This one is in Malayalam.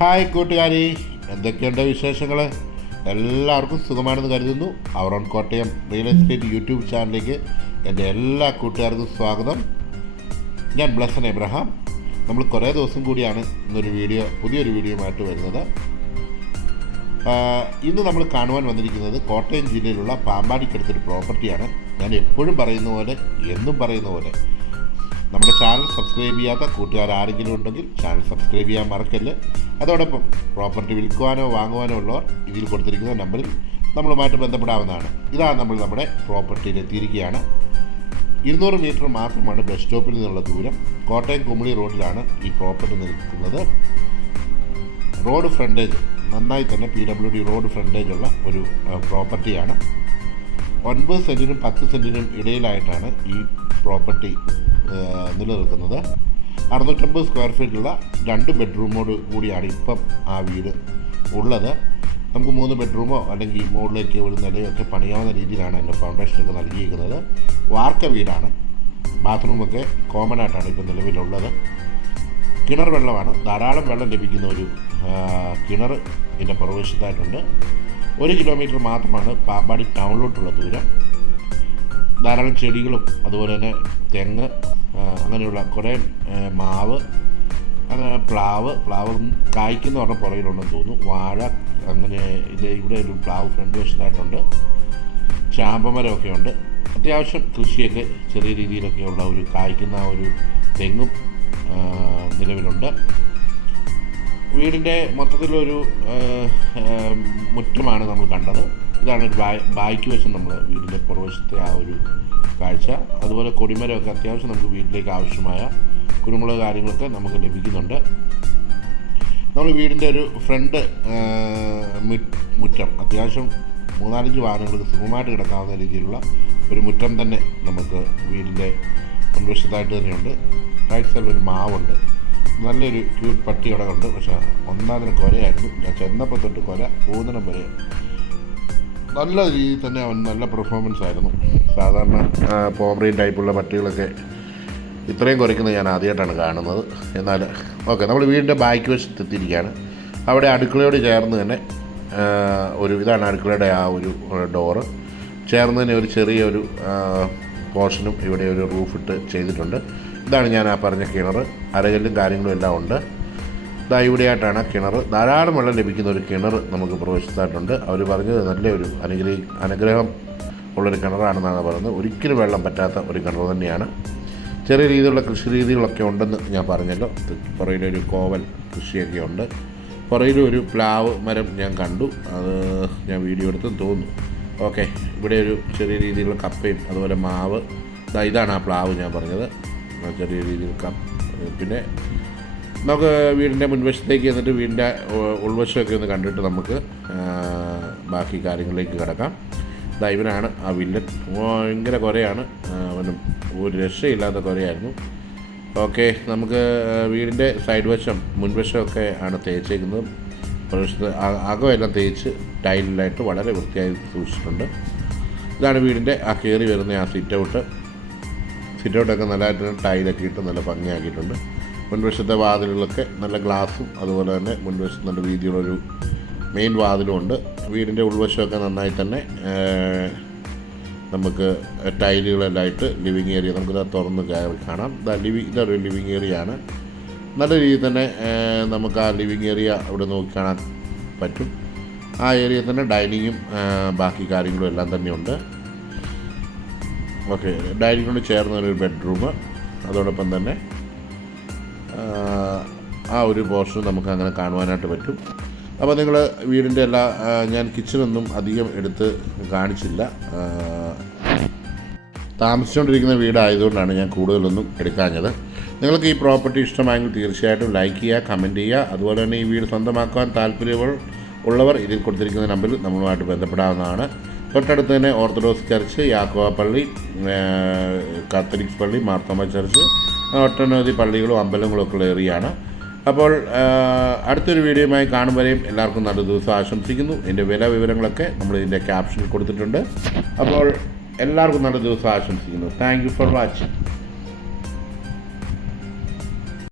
ഹായ് കൂട്ടുകാരി, എന്തൊക്കെയുണ്ട് വിശേഷങ്ങൾ? എല്ലാവർക്കും സുഖമാണെന്ന് കരുതുന്നു. Our own Kottayam real estate YouTube ചാനലിലേക്ക് എൻ്റെ എല്ലാ കൂട്ടുകാർക്കും സ്വാഗതം. ഞാൻ ബ്ലസൻ എബ്രഹാം. നമ്മൾ കുറേ ദിവസം കൂടിയാണ് പുതിയൊരു വീഡിയോയുമായിട്ട് വരുന്നത്. ഇന്ന് നമ്മൾ കാണുവാൻ വന്നിരിക്കുന്നത് കോട്ടയം ജില്ലയിലുള്ള പാമ്പാടിക്കടുത്തൊരു പ്രോപ്പർട്ടിയാണ്. ഞാൻ എപ്പോഴും പറയുന്ന പോലെ, എന്നും പറയുന്ന പോലെ, നമ്മുടെ ചാനൽ സബ്സ്ക്രൈബ് ചെയ്യാത്ത കൂട്ടുകാർ ആരെങ്കിലും ഉണ്ടെങ്കിൽ ചാനൽ സബ്സ്ക്രൈബ് ചെയ്യാൻ മറക്കല്ല്. അതോടൊപ്പം പ്രോപ്പർട്ടി വിൽക്കുവാനോ വാങ്ങുവാനോ ഉള്ളവർ ഇതിൽ കൊടുത്തിരിക്കുന്ന നമ്പറിൽ നമ്മളുമായിട്ട് ബന്ധപ്പെടാവുന്നതാണ്. ഇതാണ് നമ്മുടെ പ്രോപ്പർട്ടിയിൽ എത്തിയിരിക്കുകയാണ്. 200 മീറ്റർ മാത്രമാണ് ബസ് സ്റ്റോപ്പിൽ നിന്നുള്ള ദൂരം. കോട്ടയം കുമളി റോഡിലാണ് ഈ പ്രോപ്പർട്ടി നിൽക്കുന്നത്. റോഡ് ഫ്രണ്ടേജ് നന്നായി തന്നെ PWD റോഡ് ഫ്രണ്ടേജ് ഉള്ള ഒരു പ്രോപ്പർട്ടിയാണ്. 9 സെൻറ്റിനും 10 സെൻറ്റിനും ഇടയിലായിട്ടാണ് ഈ പ്രോപ്പർട്ടി നിലനിൽക്കുന്നത്. 650 സ്ക്വയർ ഫീറ്റുള്ള 2 ബെഡ്റൂമോട് കൂടിയാണ് ഇപ്പം ആ വീട് ഉള്ളത്. നമുക്ക് 3 ബെഡ്റൂമോ അല്ലെങ്കിൽ മുകളിലേക്ക് ഒരു നിലയൊക്കെ പണിയാവുന്ന രീതിയിലാണ് അതിൻ്റെ ഫൗണ്ടേഷനൊക്കെ നൽകിയിരിക്കുന്നത്. വാർക്ക വീടാണ്. ബാത്റൂമൊക്കെ കോമൺ ആയിട്ടാണ് ഇപ്പം നിലവിലുള്ളത്. കിണർ വെള്ളമാണ്. ധാരാളം വെള്ളം ലഭിക്കുന്ന ഒരു കിണർ ഇതിൻ്റെ പുറവശത്തായിട്ടുണ്ട്. 1 കിലോമീറ്റർ മാത്രമാണ് പാമ്പാടി ടൗണിലോട്ടുള്ള ദൂരം. ധാരാളം ചെടികളും അതുപോലെ തന്നെ തെങ്ങ്, അങ്ങനെയുള്ള കുറേ മാവ്, അങ്ങനെ പ്ലാവ് കായ്ക്കുന്ന പറഞ്ഞ പുറകിലുണ്ടെന്ന് തോന്നുന്നു. വാഴ, അങ്ങനെ ഇവിടെ ഒരു പ്ലാവ് ഫ്രണ്ട് വശത്തായിട്ടുണ്ട്. ചാമ്പമരമൊക്കെ ഉണ്ട്. അത്യാവശ്യം കൃഷിയൊക്കെ ചെറിയ രീതിയിലൊക്കെയുള്ള ഒരു കായ്ക്കുന്ന ഒരു തെങ്ങും നിലവിലുണ്ട്. വീടിൻ്റെ മൊത്തത്തിലൊരു മുറ്റമാണ് നമ്മൾ കണ്ടത്. ഇതാണ് ഒരു ബായ്ക്ക് വശം നമ്മൾ വീടിൻ്റെ പുറവശത്തെ ആ ഒരു കാഴ്ച. അതുപോലെ കൊടിമരമൊക്കെ അത്യാവശ്യം നമുക്ക് വീട്ടിലേക്ക് ആവശ്യമായ കുരുമുളക് കാര്യങ്ങളൊക്കെ നമുക്ക് ലഭിക്കുന്നുണ്ട്. നമ്മൾ വീടിൻ്റെ ഒരു ഫ്രണ്ട് മുറ്റം അത്യാവശ്യം 3-4 വാഹനങ്ങൾക്ക് സുഖമായിട്ട് കിടക്കാവുന്ന രീതിയിലുള്ള ഒരു മുറ്റം തന്നെ നമുക്ക് വീടിൻ്റെ മുൻവശത്തായിട്ട് തന്നെയുണ്ട്. റൈറ്റ് സൈഡിൽ ഒരു മാവുണ്ട്. നല്ലൊരു ക്യൂട്ട് പട്ടി അവിടെ ഉണ്ട്. പക്ഷേ ഒന്നാതിന് കൊരയായിരുന്നു. ഞാൻ ചെന്നപ്പോൾ തൊട്ട് കൊര പോകുന്നിടം വരെ നല്ല രീതിയിൽ തന്നെ അവൻ നല്ല പെർഫോമൻസ് ആയിരുന്നു. സാധാരണ പോമറീൻ ടൈപ്പുള്ള പട്ടികളൊക്കെ ഇത്രയും കുറയ്ക്കുന്നത് ഞാൻ ആദ്യമായിട്ടാണ് കാണുന്നത്. എന്നാൽ ഓക്കെ, നമ്മൾ വീടിൻ്റെ ബാക്ക് വശത്ത് എത്തിയിരിക്കുകയാണ്. അവിടെ അടുക്കളയോട് ചേർന്ന് തന്നെ ഇതാണ് അടുക്കളയുടെ ആ ഒരു ഡോറ്. ചേർന്ന് തന്നെ ഒരു ചെറിയൊരു പോർഷനും ഇവിടെ ഒരു റൂഫിട്ട് ചെയ്തിട്ടുണ്ട്. ഇതാണ് ഞാൻ പറഞ്ഞ കിണർ. അരകല്ലും കാര്യങ്ങളും എല്ലാം ഉണ്ട്. ഇവിടെയായിട്ടാണ് കിണർ. ധാരാളം വെള്ളം ലഭിക്കുന്ന ഒരു കിണർ നമുക്ക് പ്രവേശിച്ചായിട്ടുണ്ട്. അവർ പറഞ്ഞത് നല്ലൊരു അനുഗ്രഹം ഉള്ളൊരു കിണറാണെന്നാണ് പറയുന്നത്. ഒരിക്കലും വെള്ളം പറ്റാത്ത ഒരു കിണർ തന്നെയാണ്. ചെറിയ രീതിയിലുള്ള കൃഷി രീതികളൊക്കെ ഉണ്ടെന്ന് ഞാൻ പറഞ്ഞല്ലോ. പുറയിലൊരു കോവൽ കൃഷിയൊക്കെ ഉണ്ട്. പുറയിലും ഒരു പ്ലാവ് മരം ഞാൻ കണ്ടു. അത് ഞാൻ വീഡിയോ എടുത്തെന്ന് തോന്നുന്നു. ഓക്കെ, ഇവിടെ ഒരു ചെറിയ രീതിയിലുള്ള കപ്പയും അതുപോലെ മാവ്. ഇതാണ് ആ പ്ലാവ് ഞാൻ പറഞ്ഞത്. ചെറിയ രീതിയിൽ പിന്നെ നമുക്ക് വീടിൻ്റെ മുൻവശത്തേക്ക് എന്നിട്ട് വീടിൻ്റെ ഉൾവശമൊക്കെ ഒന്ന് കണ്ടിട്ട് നമുക്ക് ബാക്കി കാര്യങ്ങളിലേക്ക് കിടക്കാം. ഇവനാണ് ആ വില്ലൻ. ഭയങ്കര കുറയാണ്. അവനും ഒരു രക്ഷയില്ലാത്ത കുറയായിരുന്നു. ഓക്കെ, നമുക്ക് വീടിൻ്റെ സൈഡ് വശം മുൻവശമൊക്കെ ആണ് തേച്ചേക്കുന്നത്. പ്രദേശത്ത് അകമെല്ലാം തേച്ച് ടൈലിലായിട്ട് വളരെ വൃത്തിയായി സൂക്ഷിച്ചിട്ടുണ്ട്. ഇതാണ് വീടിൻ്റെ ആ കയറി വരുന്ന ആ സിറ്റൗട്ടൊക്കെ നല്ലതായിട്ട് ടൈലൊക്കെ ഇട്ട് നല്ല ഭംഗിയാക്കിയിട്ടുണ്ട്. മുൻവശത്തെ വാതിലുകളൊക്കെ നല്ല ഗ്ലാസും അതുപോലെ തന്നെ മുൻവശത്ത് നല്ല വീതിയുള്ളൊരു മെയിൻ വാതിലും ഉണ്ട്. വീടിൻ്റെ ഉൾവശമൊക്കെ നന്നായി തന്നെ നമുക്ക് ടൈലുകളെല്ലാം ആയിട്ട് ലിവിങ് ഏരിയ നമുക്കിത് തുറന്ന് കാണാം. ഇതൊരു ലിവിങ് ഏരിയ ആണ്. നല്ല രീതിയിൽ തന്നെ നമുക്ക് ആ ലിവിങ് ഏരിയ ഇവിടെ നോക്കി കാണാൻ പറ്റും. ആ ഏരിയ തന്നെ ഡൈനിങ്ങും ബാക്കി കാര്യങ്ങളും എല്ലാം തന്നെയുണ്ട്. ഓക്കെ, ഡൈനിങ്ങിനോട് ചേർന്ന ഒരു ബെഡ്റൂം, അതോടൊപ്പം തന്നെ ആ ഒരു പോർഷൻ നമുക്ക് അങ്ങനെ കാണുവാനായിട്ട് പറ്റും. അപ്പോൾ നിങ്ങൾ വീടിൻ്റെ ഞാൻ കിച്ചണൊന്നും അധികം എടുത്ത് കാണിച്ചില്ല. താമസിച്ചുകൊണ്ടിരിക്കുന്ന വീടായതുകൊണ്ടാണ് ഞാൻ കൂടുതലൊന്നും എടുക്കാഞ്ഞത്. നിങ്ങൾക്ക് ഈ പ്രോപ്പർട്ടി ഇഷ്ടമായെങ്കിൽ തീർച്ചയായിട്ടും ലൈക്ക് ചെയ്യുക, കമൻറ്റ് ചെയ്യുക. അതുപോലെ തന്നെ ഈ വീട് സ്വന്തമാക്കാൻ താല്പര്യമുള്ളവർ ഇതിൽ കൊടുത്തിരിക്കുന്ന നമ്പറിൽ നമ്മളുമായിട്ട് ബന്ധപ്പെടാവുന്നതാണ്. തൊട്ടടുത്ത് തന്നെ ഓർത്തഡോക്സ് ചർച്ച്, യാക്കോബ പള്ളി, കാത്തലിക്സ് പള്ളി, മാർത്തോമ ചർച്ച്, ഒട്ടനവധി പള്ളികളും അമ്പലങ്ങളും ഒക്കെ ഉള്ള ഏരിയയാണ്. അപ്പോൾ അടുത്തൊരു വീഡിയോയുമായി കാണുമ്പോഴേയും എല്ലാവർക്കും നല്ല ദിവസം ആശംസിക്കുന്നു. എൻ്റെ വിവരങ്ങളൊക്കെ നമ്മൾ ഇതിൻ്റെ ക്യാപ്ഷനിൽ കൊടുത്തിട്ടുണ്ട്. അപ്പോൾ എല്ലാവർക്കും നല്ല ദിവസം ആശംസിക്കുന്നു. Thank you for watching.